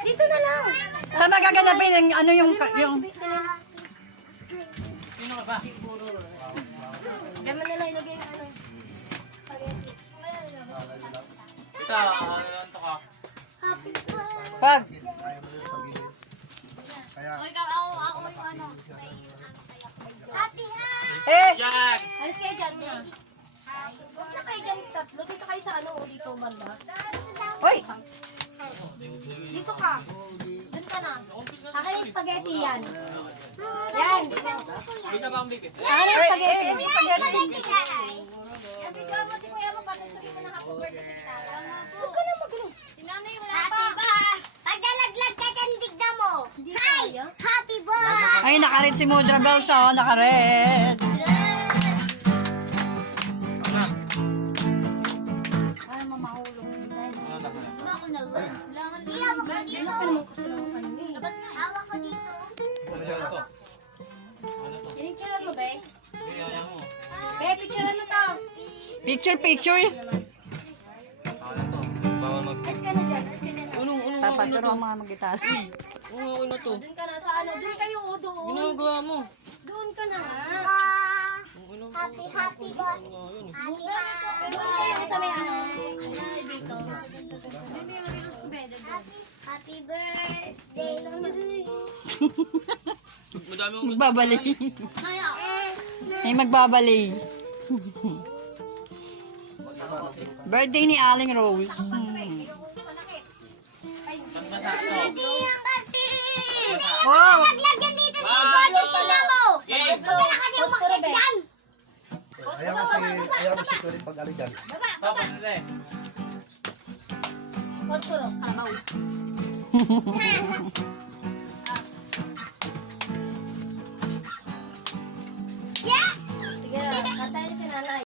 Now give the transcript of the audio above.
Dito na lang. Saan magaganapin yung ano yung... Sino ka ba? Diyan mo na lang ilagay yung ano. Ito, ano ka? Pag! O ikaw, ako yung ano. Happy Eh! Yan! Alis kayo dyan na. Huwag na kayo dyan tatlo. Dito kayo sa ano o dito banda. Hoy! Dito ka. Doon ka na. Akin yung spaghetti yan. Yan. Dito ba ang bibig? Akin yung spaghetti. Yung video mo si kuya mo, patutuloy mo ng happy birthday sa gitara. Huwag ka na magulo. Si nanay wala pa. Happy ba? Pagdalaglag ka dyan, digda mo. Hindi Hi! kaya. Happy birthday! Ay, nakarit si Mudra Bells, oh. Nakarit. Para mamahulog. Ano na kaya? Wala ko na ba? Wala nga dito. Ano pa naman kasi ng ano eh. Dapat nga. Hawak ko dito. Ano to? Ano to? Pinicturean mo, be? Hindi, ayaw mo. Be, picturean mo to. Picture, picture. Ano to? Bawal mag... Alis ka na dyan. Alis ka dyan. Papaturo ang mga mag-gitara. Oo, okay na to. Doon ka na sa ano. Doon kayo o doon. Ginagawa mo. Doon ka na nga. Happy, happy ba? Doon kayo sa may ano. Ay, dito. Happy birthday. Madami akong... Magbabali. Kaya, Ay, magbabali. Birthday ni Aling Rose. hindi yan kasi. Wow! Naglagyan dito sa ibon. Tingnan mo. Game! Huwag na kasi umakit dyan. Ayaw mo si Turing pag-ali dyan. Papa, nila eh. Posporo. Kalabaw.